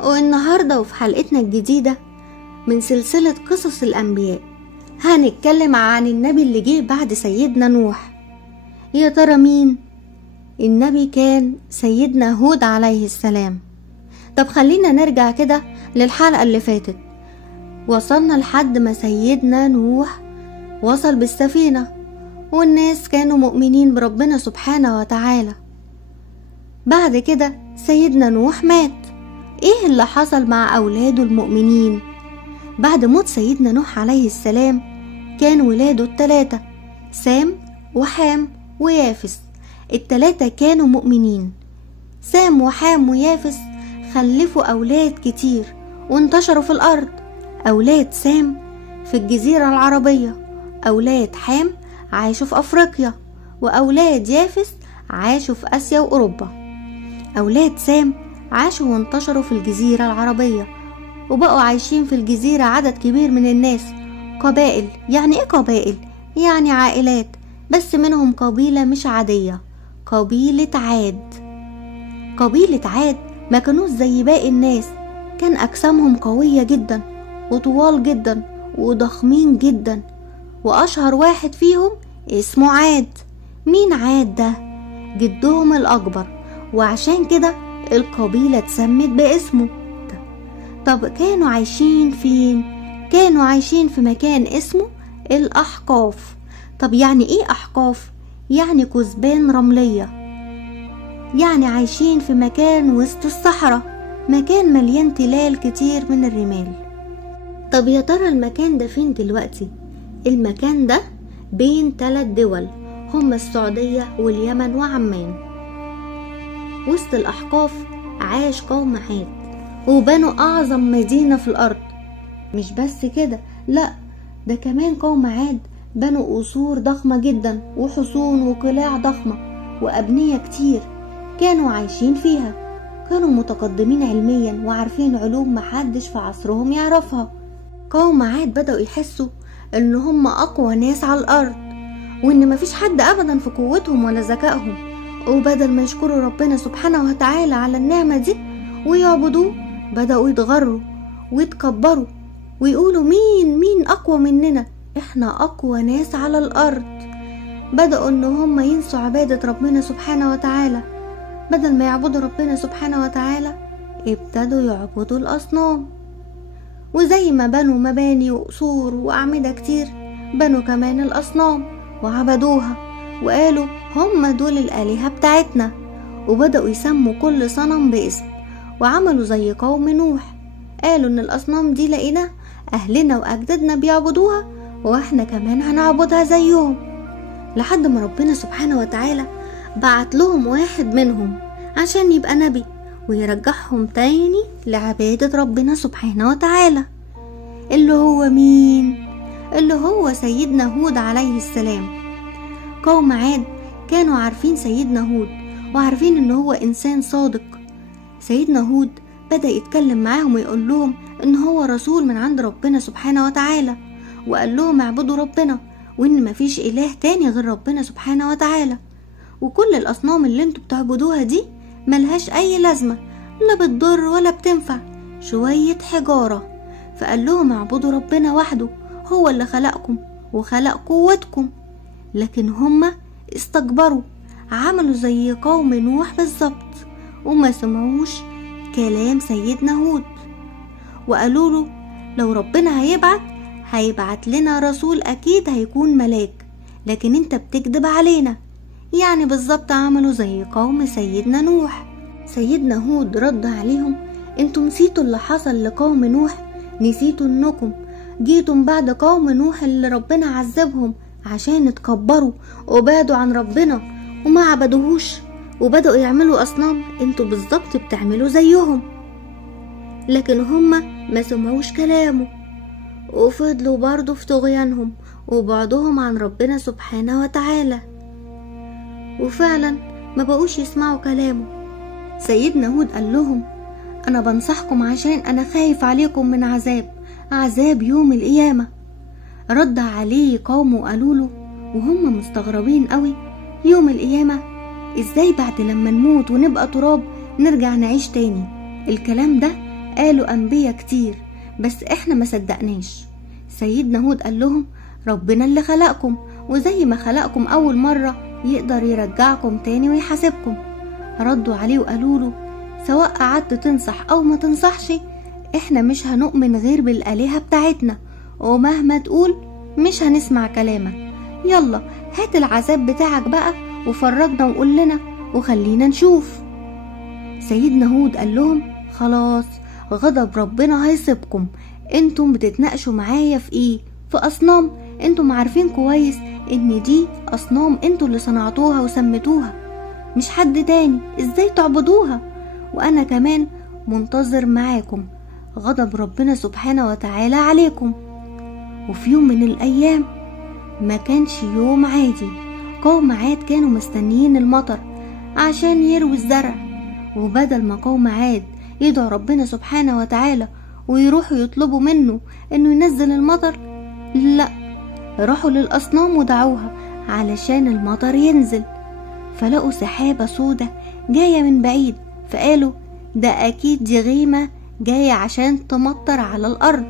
والنهاردة وفي حلقتنا الجديدة من سلسلة قصص الأنبياء هنتكلم عن النبي اللي جه بعد سيدنا نوح. يا ترى مين؟ النبي كان سيدنا هود عليه السلام. طب خلينا نرجع كده للحلقة اللي فاتت. وصلنا لحد ما سيدنا نوح وصل بالسفينة والناس كانوا مؤمنين بربنا سبحانه وتعالى. بعد كده سيدنا نوح مات. ايه اللي حصل مع اولاده المؤمنين؟ بعد موت سيدنا نوح عليه السلام كان ولاده الثلاثة سام وحام ويافس. الثلاثة كانوا مؤمنين. سام وحام ويافس خلفوا اولاد كتير وانتشروا في الارض. اولاد سام في الجزيرة العربية، اولاد حام عاشوا في افريقيا، واولاد يافس عاشوا في اسيا واوروبا. اولاد سام عاشوا وانتشروا في الجزيرة العربية وبقوا عايشين في الجزيرة عدد كبير من الناس، قبائل. يعني ايه قبائل؟ يعني عائلات، بس منهم قبيلة مش عادية، قبيلة عاد. قبيلة عاد ما كانوش زي باقي الناس، كان أجسامهم قوية جدا وطوال جدا وضخمين جدا، وأشهر واحد فيهم اسمه عاد. مين عاد ده؟ جدهم الأكبر، وعشان كده القبيلة اتسمت باسمه. طب كانوا عايشين فين؟ كانوا عايشين في مكان اسمه الأحقاف. طب يعني ايه أحقاف؟ يعني كثبان رملية، يعني عايشين في مكان وسط الصحراء، مكان مليان تلال كتير من الرمال. طب يا ترى المكان ده فين دلوقتي؟ المكان ده بين 3 دول، هما السعودية واليمن وعمان. وسط الأحقاف عاش قوم عاد وبنوا أعظم مدينة في الأرض. مش بس كده، لا، ده كمان قوم عاد بنوا قصور ضخمة جدا وحصون وقلاع ضخمة وأبنية كتير كانوا عايشين فيها. كانوا متقدمين علميا وعارفين علوم محدش في عصرهم يعرفها. قوم عاد بدأوا يحسوا ان هم أقوى ناس على الأرض، وان مفيش حد أبدا في قوتهم ولا ذكائهم. وبدل ما يشكروا ربنا سبحانه وتعالى على النعمة دي ويعبدوه، بدأوا يتغروا ويتكبروا ويقولوا مين أقوى مننا، احنا أقوى ناس على الأرض. بدأوا ان هم ينسوا عبادة ربنا سبحانه وتعالى. بدل ما يعبدوا ربنا سبحانه وتعالى ابتدوا يعبدوا الأصنام. وزي ما بنوا مباني وقصور وأعمدة كتير، بنوا كمان الأصنام وعبدوها وقالوا هم دول الآلهة بتاعتنا. وبدأوا يسموا كل صنم باسم، وعملوا زي قوم نوح، قالوا ان الأصنام دي لقينا أهلنا وأجدادنا بيعبدوها واحنا كمان هنعبدها زيهم. لحد ما ربنا سبحانه وتعالى بعت لهم واحد منهم عشان يبقى نبي ويرجعهم تاني لعبادة ربنا سبحانه وتعالى. اللي هو مين؟ اللي هو سيدنا هود عليه السلام. قوم عاد كانوا عارفين سيدنا هود وعارفين ان هو انسان صادق. سيدنا هود بدأ يتكلم معاهم ويقول لهم ان هو رسول من عند ربنا سبحانه وتعالى، وقال لهم اعبدوا ربنا وان مفيش اله تاني غير ربنا سبحانه وتعالى، وكل الاصنام اللي انتوا بتعبدوها دي ملهاش اي لازمة، لا بتضر ولا بتنفع، شوية حجارة. فقال لهم اعبدوا ربنا وحده، هو اللي خلقكم وخلق قوتكم. لكن هما استكبروا، عملوا زي قوم نوح بالظبط وما سمعوش كلام سيدنا هود، وقالوا له لو ربنا هيبعت لنا رسول اكيد هيكون ملاك، لكن انت بتكذب علينا. يعني بالظبط عملوا زي قوم سيدنا نوح. سيدنا هود رد عليهم انتم نسيتوا اللي حصل لقوم نوح، نسيتوا انكم جيتم بعد قوم نوح اللي ربنا عذبهم عشان اتكبروا وبعدوا عن ربنا وما عبدوهوش وبدأوا يعملوا أصنام. انتوا بالظبط بتعملوا زيهم. لكن هما ما سمعوش كلامه وفضلوا برضو في طغيانهم وبعدهم عن ربنا سبحانه وتعالى، وفعلا ما بقوش يسمعوا كلامه. سيدنا هود قال لهم أنا بنصحكم عشان أنا خايف عليكم من عذاب يوم القيامة. رد عليه قومه قالوا له وهم مستغربين قوي، يوم القيامة ازاي بعد لما نموت ونبقى تراب نرجع نعيش تاني؟ الكلام ده قالوا أنبياء كتير بس احنا ما صدقناش. سيدنا هود قال لهم ربنا اللي خلقكم، وزي ما خلقكم أول مرة يقدر يرجعكم تاني ويحاسبكم. ردوا عليه وقالوا له سواء قعدت تنصح أو ما تنصحش احنا مش هنؤمن غير بالآلهة بتاعتنا، ومهما تقول مش هنسمع كلامك. يلا هات العذاب بتاعك بقى وفرجنا وقول لنا وخلينا نشوف. سيدنا هود قال لهم خلاص غضب ربنا هيصيبكم، انتم بتتناقشوا معايا في ايه؟ في اصنام. انتم عارفين كويس ان دي اصنام انتوا اللي صنعتوها وسميتوها، مش حد تاني. ازاي تعبدوها؟ وانا كمان منتظر معاكم غضب ربنا سبحانه وتعالى عليكم. وفي يوم من الايام ما كانش يوم عادي، قوم عاد كانوا مستنيين المطر عشان يروي الزرع، وبدل ما قوم عاد يدعوا ربنا سبحانه وتعالى ويروحوا يطلبوا منه انه ينزل المطر، لا، راحوا للأصنام ودعوها علشان المطر ينزل. فلقوا سحابة سودة جاية من بعيد، فقالوا ده أكيد دي غيمة جاية عشان تمطر على الأرض.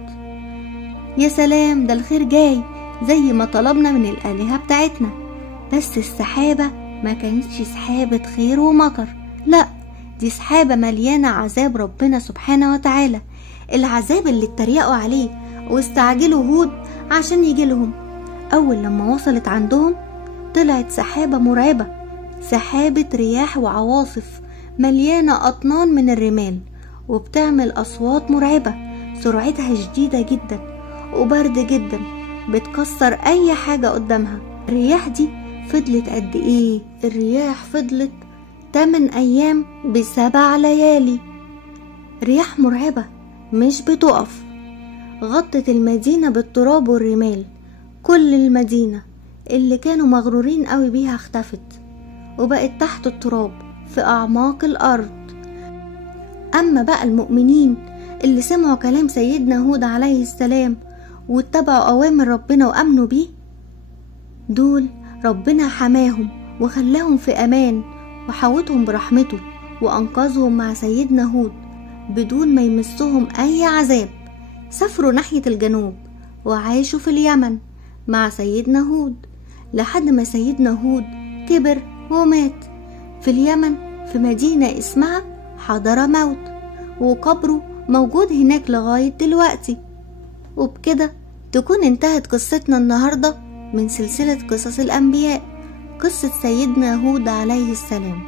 يا سلام، ده الخير جاي زي ما طلبنا من الآلهة بتاعتنا. بس السحابة ما كانتش سحابة خير ومطر، لا، دي سحابة مليانة عذاب ربنا سبحانه وتعالى، العذاب اللي اتريقوا عليه واستعجلوا هود عشان يجيلهم. أول لما وصلت عندهم طلعت سحابة مرعبة، سحابة رياح وعواصف مليانة أطنان من الرمال، وبتعمل أصوات مرعبة، سرعتها شديدة جدا وبرد جدا، بتكسر أي حاجة قدامها. الرياح دي فضلت قد إيه؟ الرياح فضلت 8 أيام ب7 ليالي. رياح مرعبة مش بتقف، غطت المدينة بالتراب والرمال. كل المدينة اللي كانوا مغرورين قوي بيها اختفت وبقت تحت التراب في أعماق الأرض. أما بقى المؤمنين اللي سمعوا كلام سيدنا هود عليه السلام واتبعوا أوامر ربنا وأمنوا بيه، دول ربنا حماهم وخلاهم في أمان وحوطهم برحمته وأنقذهم مع سيدنا هود بدون ما يمسهم أي عذاب. سافروا ناحية الجنوب وعاشوا في اليمن مع سيدنا هود لحد ما سيدنا هود كبر ومات في اليمن في مدينة اسمها حضرموت، وقبره موجود هناك لغاية دلوقتي. وبكده تكون انتهت قصتنا النهاردة من سلسلة قصص الأنبياء، قصة سيدنا هود عليه السلام.